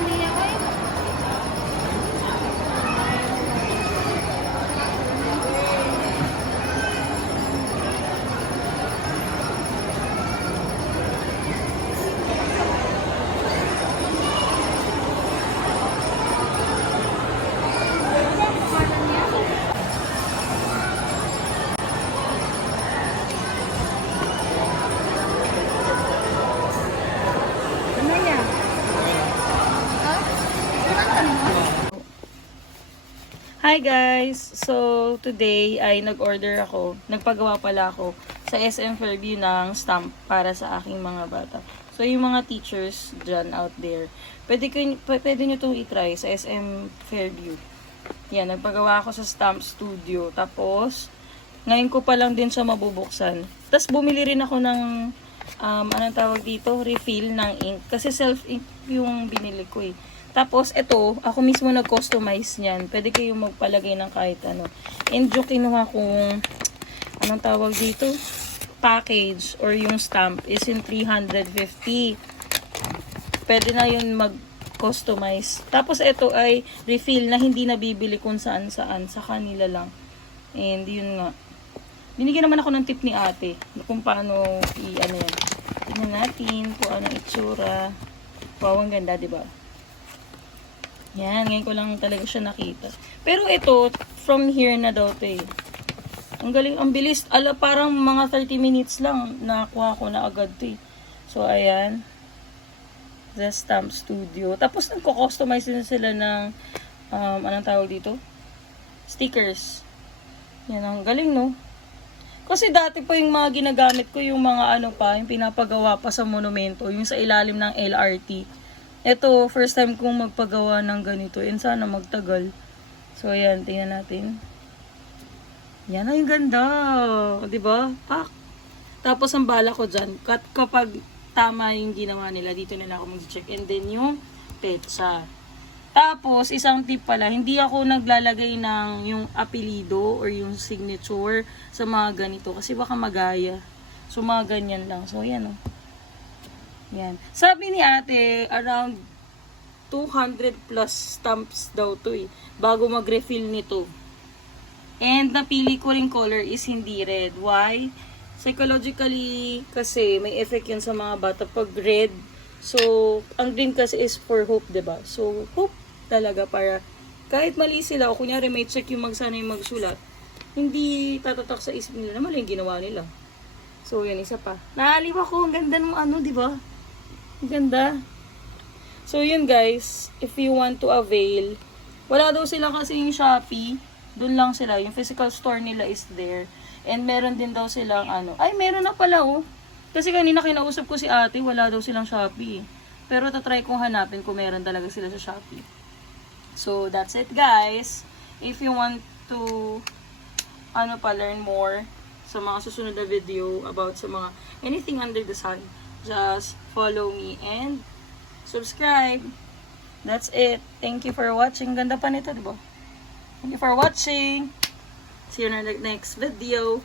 niya ko eh. Ano yan? Hi guys! So, today ay nag-order ako, nagpagawa pala ako sa SM Fairview ng stamp para sa aking mga bata. So, yung mga teachers dyan out there, pwede nyo itong itry sa SM Fairview. Yan, nagpagawa ako sa stamp studio. Tapos, ngayon ko pa lang din siya mabubuksan. Tapos, bumili rin ako ng, anong tawag dito, refill ng ink. Kasi self-ink yung binili ko eh. Tapos, ito, ako mismo nag-customize niyan. Pwede kayong magpalagay ng kahit ano. And yung kinuha kong, anong tawag dito? Package or yung stamp is in 350. Pwede na yun mag-customize. Tapos, ito ay refill na hindi nabibili kung saan-saan. Sa kanila lang. And yun nga. Binigyan naman ako ng tip ni ate kung paano ano yan. Tingnan natin kung anong itsura. Wow, ang ganda, diba? Yan, ngayon ko lang talaga siya nakita. Pero ito, from here na daw to eh. Ang galing, ang bilis. Parang mga 30 minutes lang nakuha ko na agad to eh. So, ayan. The Stamp Studio. Tapos, nagko-customize din sila ng, anong tawag dito? Stickers. Yan, ang galing, no? Kasi dati pa yung mga ginagamit ko, yung mga ano pa, yung pinapagawa pa sa monumento, yung sa ilalim ng LRT. Ito, first time kong magpagawa ng ganito. And sana magtagal. So, ayan. Tingnan natin. Yan ay ganda. Diba? Pak. Tapos, ang bala ko dyan, kapag tama yung ginawa nila, dito nila ako mag-check. And then, yung petsa. Tapos, isang tip pala, hindi ako naglalagay ng yung apelido or yung signature sa mga ganito. Kasi baka magaya. So, mga ganyan lang. So, ayan o. Yan. Sabi ni ate, around 200 plus stamps daw to eh. Bago mag-refill nito. And napili ko rin color is hindi red. Why? Psychologically, kasi may effect yun sa mga bata pag red. So, ang green kasi is for hope, diba? So, hope talaga para kahit mali sila o kunyari may check yung magsanay magsulat, hindi tatatak sa isip nila na mali yung ginawa nila. So, yun, isa pa. Naaliw ako. Ang ganda ng ano, diba? Ganda. So, yun guys. If you want to avail, wala daw sila kasi yung Shopee. Doon lang sila. Yung physical store nila is there. And meron din daw silang ano. Ay, meron na pala oh. Kasi kanina kinausap ko si ate, wala daw silang Shopee. Pero tatry kong hanapin kung meron talaga sila sa Shopee. So, that's it guys. If you want to learn more sa mga susunod na video about sa mga anything under the sun, just follow me and subscribe. That's it. Thank you for watching. Ganda pa nito, diba? Thank you for watching. See you in the next video.